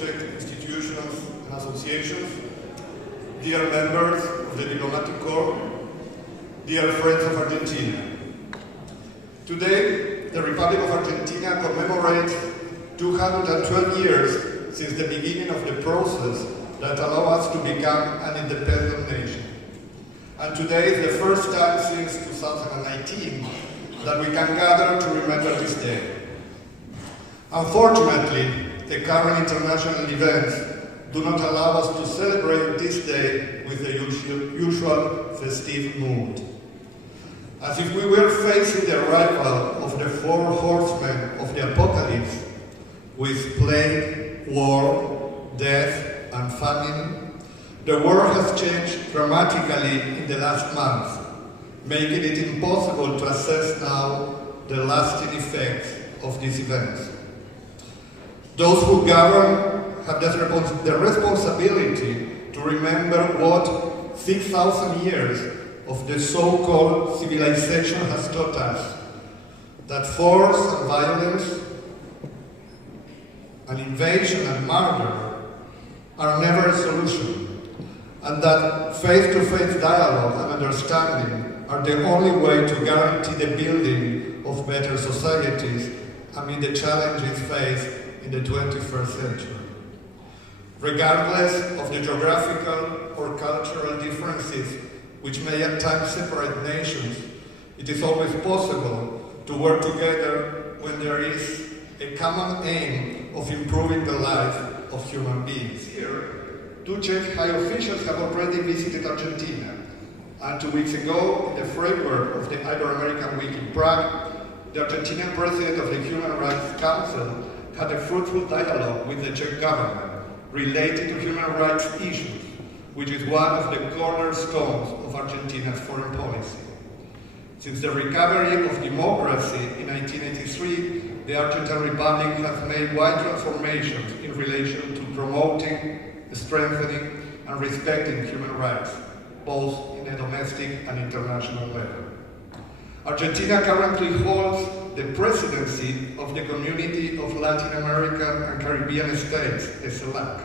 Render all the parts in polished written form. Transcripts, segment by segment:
Czech institutions and associations, dear members of the diplomatic corps, dear friends of Argentina. Today, the Republic of Argentina commemorates 212 years since the beginning of the process that allowed us to become an independent nation. And today is the first time since 2019 that we can gather to remember this day. Unfortunately, the current international events do not allow us to celebrate this day with the usual festive mood. As if we were facing the arrival of the four horsemen of the apocalypse, with plague, war, death, and famine, the world has changed dramatically in the last month, making it impossible to assess now the lasting effects of these events. Those who govern have the responsibility to remember what 6,000 years of the so-called civilization has taught us, that force and violence, and invasion and murder are never a solution, and that face-to-face dialogue and understanding are the only way to guarantee the building of better societies amid the challenges faced in the 21st century. Regardless of the geographical or cultural differences which may at times separate nations, it is always possible to work together when there is a common aim of improving the life of human beings. Here, two Czech high officials have already visited Argentina, and 2 weeks ago, in the framework of the Ibero-American Week in Prague, the Argentinian president of the Human Rights Council had a fruitful dialogue with the Czech government related to human rights issues, which is one of the cornerstones of Argentina's foreign policy. Since the recovery of democracy in 1983, the Argentine Republic has made wide transformations in relation to promoting, strengthening, and respecting human rights, both in a domestic and international level. Argentina currently holds the presidency of the Community of Latin American and Caribbean States, CELAC.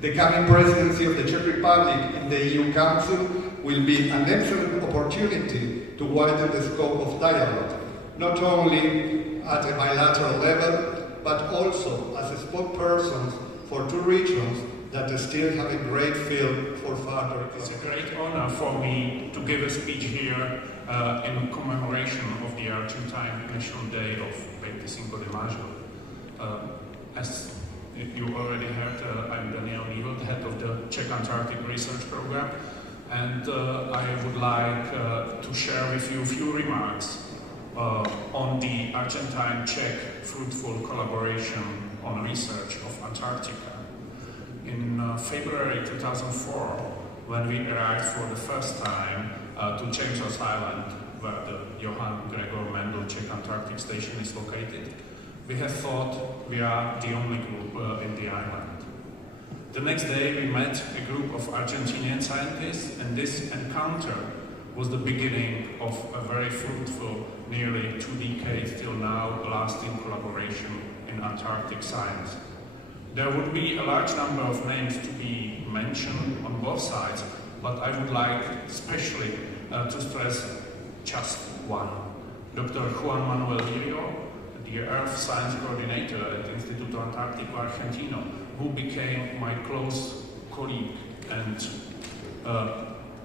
The coming presidency of the Czech Republic in the EU Council will be an excellent opportunity to widen the scope of dialogue, not only at a bilateral level, but also as a spokesperson for two regions that still have a great field for further. It's a great honor for me to give a speech here in commemoration of the Argentine National Day of 25 de Mayo. As you already heard, I'm Daniel Neal, the head of the Czech Antarctic Research Program, and I would like to share with you a few remarks on the Argentine-Czech fruitful collaboration on research of Antarctica. In February 2004, when we arrived for the first time to Chambers Island, where the Johann Gregor Mendel Czech Antarctic Station is located, we had thought we are the only group in the island. The next day we met a group of Argentinian scientists, and this encounter was the beginning of a very fruitful, nearly 2 decades till now, lasting collaboration in Antarctic science. There would be a large number of names to be mentioned on both sides, but I would like especially to stress just one. Dr. Juan Manuel Lirio, the Earth Science Coordinator at Instituto Antártico Argentino, who became my close colleague and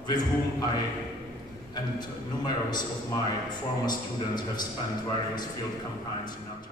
with whom I and numerous of my former students have spent various field campaigns in Antarctica.